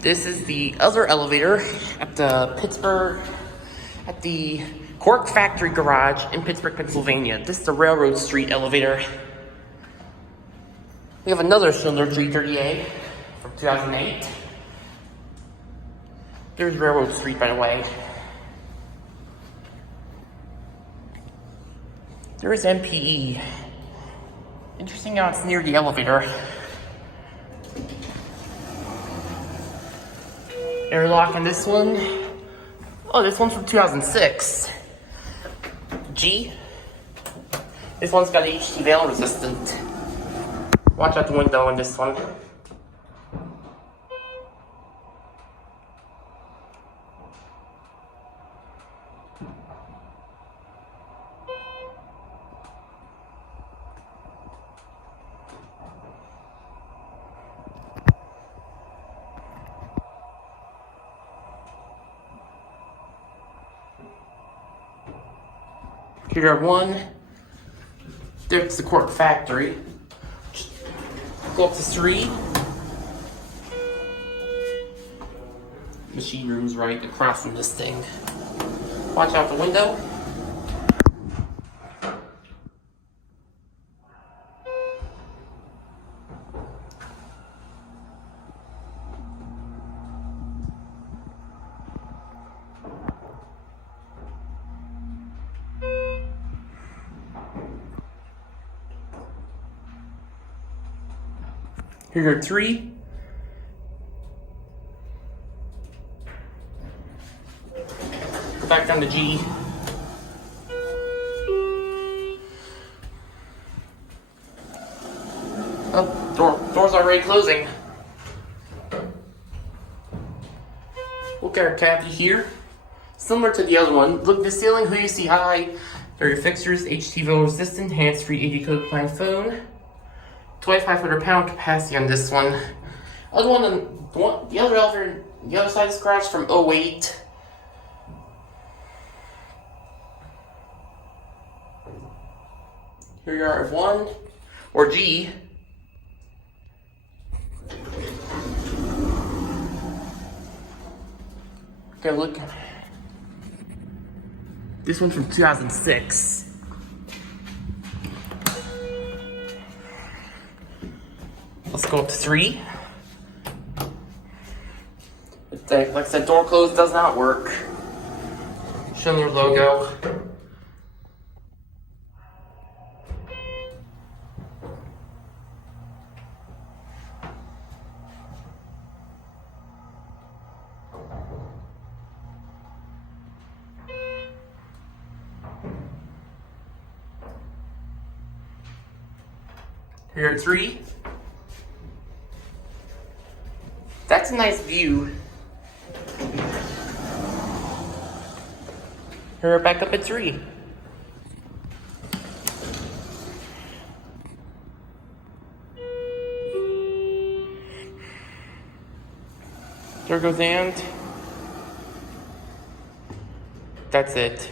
This is the other elevator at the Cork Factory Garage in Pittsburgh, Pennsylvania. This is the Railroad Street elevator. We have another Schindler 330A from 2008. There's Railroad Street, by the way. There is MPE. Interesting how it's near the elevator. Airlock on this one. Oh, this one's from 2006. G. This one's got HT veil resistant. Watch out the window on this one. Here are one. There's the Cork Factory. Go up to 3. Machine room's right across from this thing. Watch out the window. Here are 3. Go back down to G. Oh, door's already closing. Look at our cavity here. Similar to the other one. Look, the ceiling, who you see high. There are your fixtures, HT veil resistant, hands-free 80 code plan phone. 2,500 pound capacity on this one. The other elevator, the other side of this garage from 08. Here you are, 1 or G. Okay, look. This one's from 2006. Let's go up to 3. Like I said, door close does not work. Schindler logo. Here at 3. That's a nice view. Here we're back up at 3. There goes and. That's it.